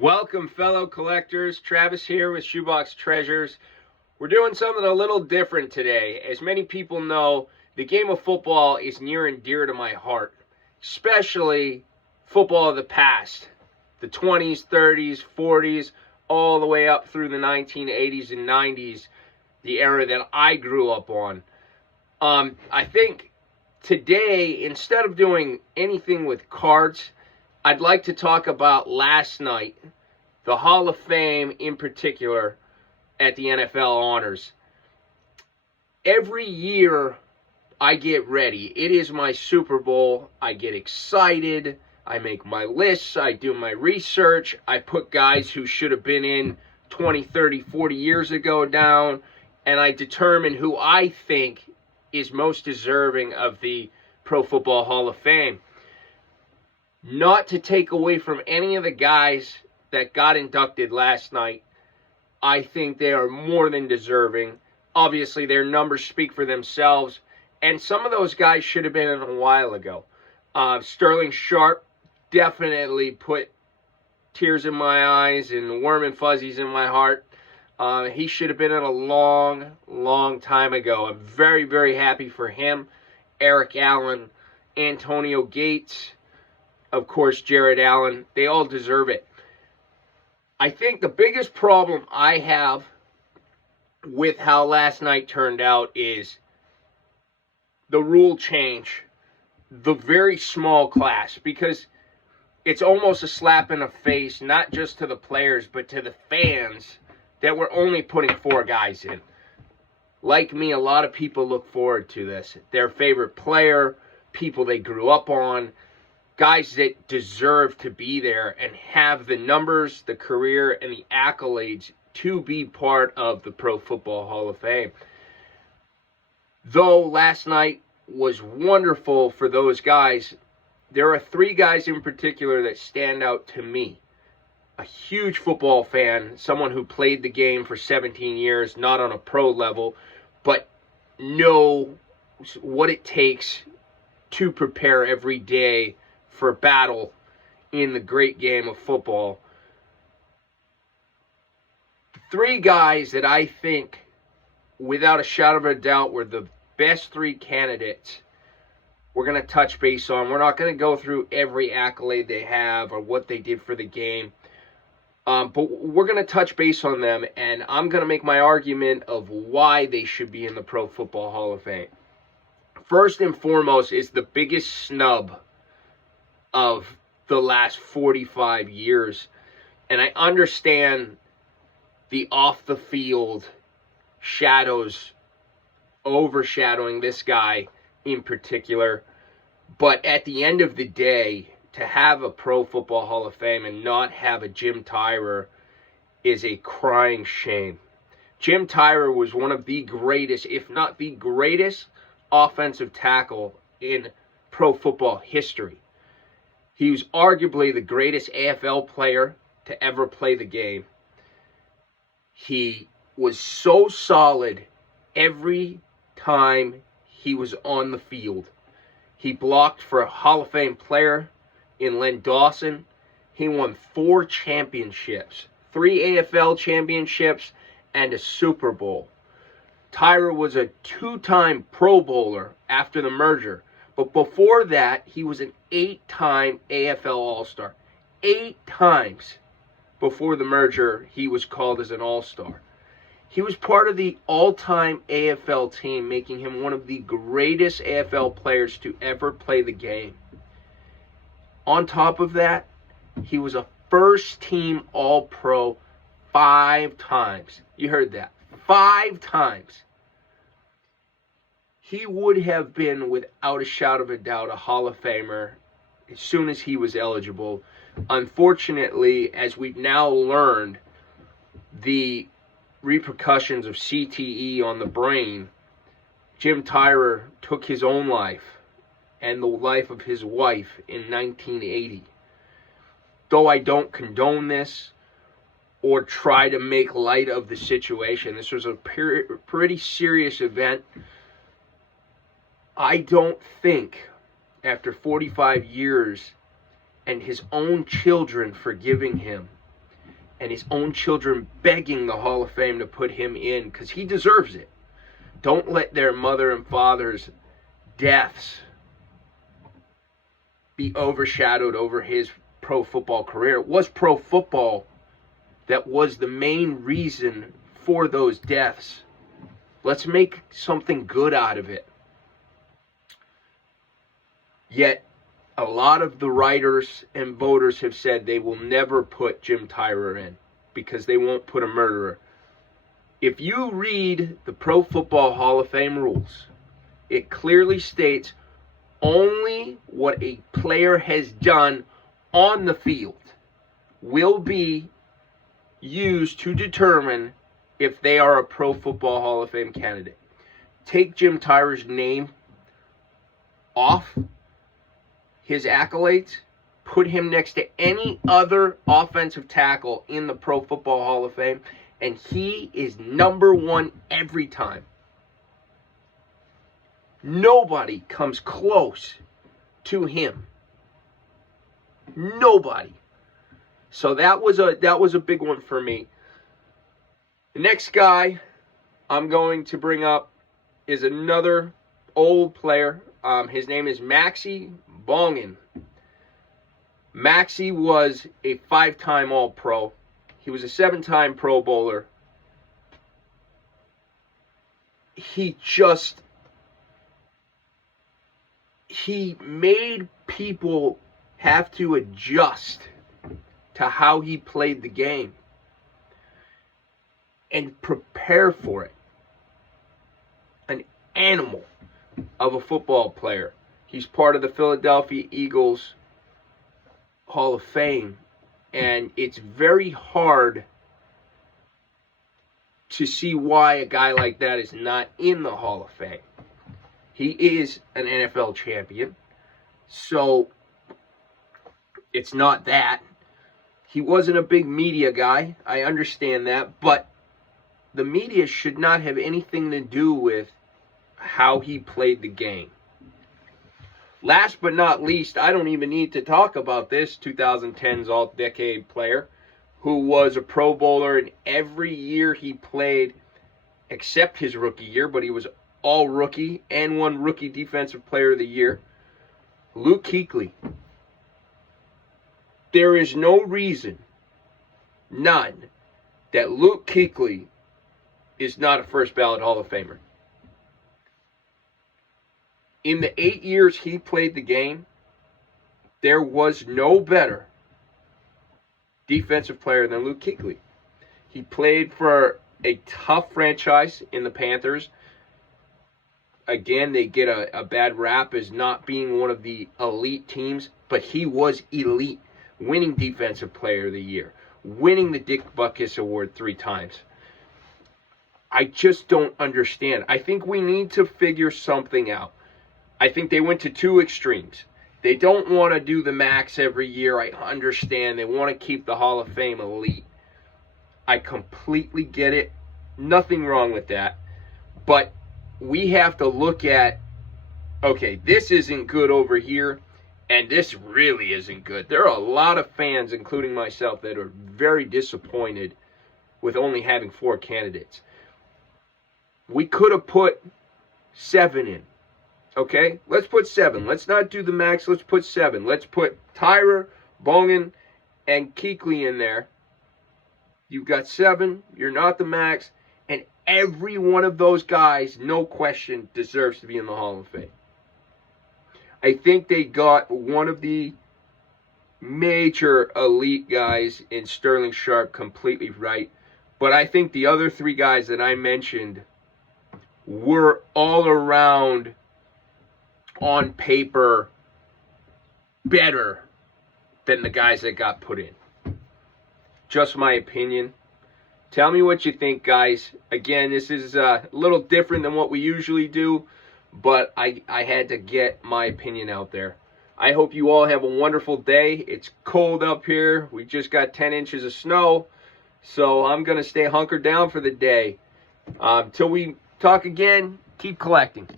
Welcome, fellow collectors. Travis here with Shoebox Treasures. We're doing something a little different today. As many people know, the game of football is near and dear to my heart, especially football of the past, the 20s, 30s, 40s, all the way up through the 1980s and 90s, the era that I grew up on. I think today, instead of doing anything with cards, I'd like to talk about last night, the Hall of Fame in particular at the NFL Honors. Every year I get ready. It is my Super Bowl. I get excited. I make my lists. I do my research. I put guys who should have been in 20, 30, 40 years ago down, and I determine who I think is most deserving of the Pro Football Hall of Fame. Not to take away from any of the guys that got inducted last night. I think they are more than deserving. Obviously, their numbers speak for themselves, and some of those guys should have been in a while ago. Sterling Sharpe definitely put tears in my eyes and warm and fuzzies in my heart. He should have been in a long, long time ago. I'm very, very happy for him. Eric Allen, Antonio Gates, of course, Jared Allen, they all deserve it. I think the biggest problem I have with how last night turned out is the rule change, the very small class, because it's almost a slap in the face, not just to the players, but to the fans that we're only putting 4 guys in. Like me, a lot of people look forward to this. Their favorite player, people they grew up on, guys that deserve to be there and have the numbers, the career, and the accolades to be part of the Pro Football Hall of Fame. Though last night was wonderful for those guys, there are 3 guys in particular that stand out to me. A huge football fan, someone who played the game for 17 years, not on a pro level, but know what it takes to prepare every day for battle in the great game of football. 3 guys that I think, without a shadow of a doubt, were the best 3 candidates we're going to touch base on. We're not going to go through every accolade they have or what they did for the game. But we're going to touch base on them, and I'm going to make my argument of why they should be in the Pro Football Hall of Fame. First and foremost is the biggest snub of the last 45 years. And I understand the off-the-field shadows overshadowing this guy in particular. But at the end of the day, to have a Pro Football Hall of Fame and not have a Jim Tyrer is a crying shame. Jim Tyrer was one of the greatest, if not the greatest, offensive tackle in pro football history. He was arguably the greatest AFL player to ever play the game. He was so solid every time he was on the field. He blocked for a Hall of Fame player in Len Dawson. He won 4 championships, 3 AFL championships, and a Super Bowl. Tyrer was a 2-time Pro Bowler after the merger. But before that, he was an 8-time AFL All-Star. 8 times before the merger, he was called as an All-Star. He was part of the all-time AFL team, making him one of the greatest AFL players to ever play the game. On top of that, he was a first-team All-Pro 5 times. You heard that. 5 times. He would have been, without a shadow of a doubt, a Hall of Famer as soon as he was eligible. Unfortunately, as we've now learned, the repercussions of CTE on the brain, Jim Tyrer took his own life and the life of his wife in 1980. Though I don't condone this or try to make light of the situation, this was a pretty serious event. I don't think, after 45 years and his own children forgiving him, and his own children begging the Hall of Fame to put him in because he deserves it. Don't let their mother and father's deaths be overshadowed over his pro football career. It was pro football that was the main reason for those deaths. Let's make something good out of it. Yet, a lot of the writers and voters have said they will never put Jim Tyrer in because they won't put a murderer. If you read the Pro Football Hall of Fame rules, it clearly states only what a player has done on the field will be used to determine if they are a Pro Football Hall of Fame candidate. Take Jim Tyrer's name off his accolades, put him next to any other offensive tackle in the Pro Football Hall of Fame, and he is number one every time. Nobody comes close to him. Nobody. So that was a big one for me. The next guy I'm going to bring up is another old player. His name is Maxie Bongen. Maxie was a 5-time All-Pro. He was a 7-time Pro Bowler. He made people have to adjust to how he played the game and prepare for it. An animal of a football player. He's part of the Philadelphia Eagles Hall of Fame, and it's very hard to see why a guy like that is not in the Hall of Fame. He is an NFL champion, so it's not that. He wasn't a big media guy, I understand that, but the media should not have anything to do with how he played the game. Last but not least, I don't even need to talk about this 2010's All-Decade player who was a Pro Bowler in every year he played except his rookie year, but he was all rookie and won Rookie Defensive Player of the Year. Luke Kuechly. There is no reason, none, that Luke Kuechly is not a first ballot Hall of Famer. In the 8 years he played the game, there was no better defensive player than Luke Kuechly. He played for a tough franchise in the Panthers. Again, they get a bad rap as not being one of the elite teams, but he was elite, winning Defensive Player of the Year, winning the Dick Butkus Award 3 times. I just don't understand. I think we need to figure something out. I think they went to 2 extremes. They don't want to do the max every year. I understand. They want to keep the Hall of Fame elite. I completely get it. Nothing wrong with that. But we have to look at, okay, this isn't good over here, and this really isn't good. There are a lot of fans, including myself, that are very disappointed with only having 4 candidates. We could have put 7 in. Okay, let's put 7. Let's not do the max. Let's put 7. Let's put Tyrer, Bongen, and Kuechly in there. You've got 7. You're not the max. And every one of those guys, no question, deserves to be in the Hall of Fame. I think they got one of the major elite guys in Sterling Sharpe completely right. But I think the other 3 guys that I mentioned were all around, on paper, better than the guys that got put in. Just my opinion. Tell me what you think, guys. Again, this is a little different than what we usually do, but I had to get my opinion out there. I hope you all have a wonderful day. It's cold up here. We just got 10 inches of snow, so I'm going to stay hunkered down for the day. Till we talk again, keep collecting.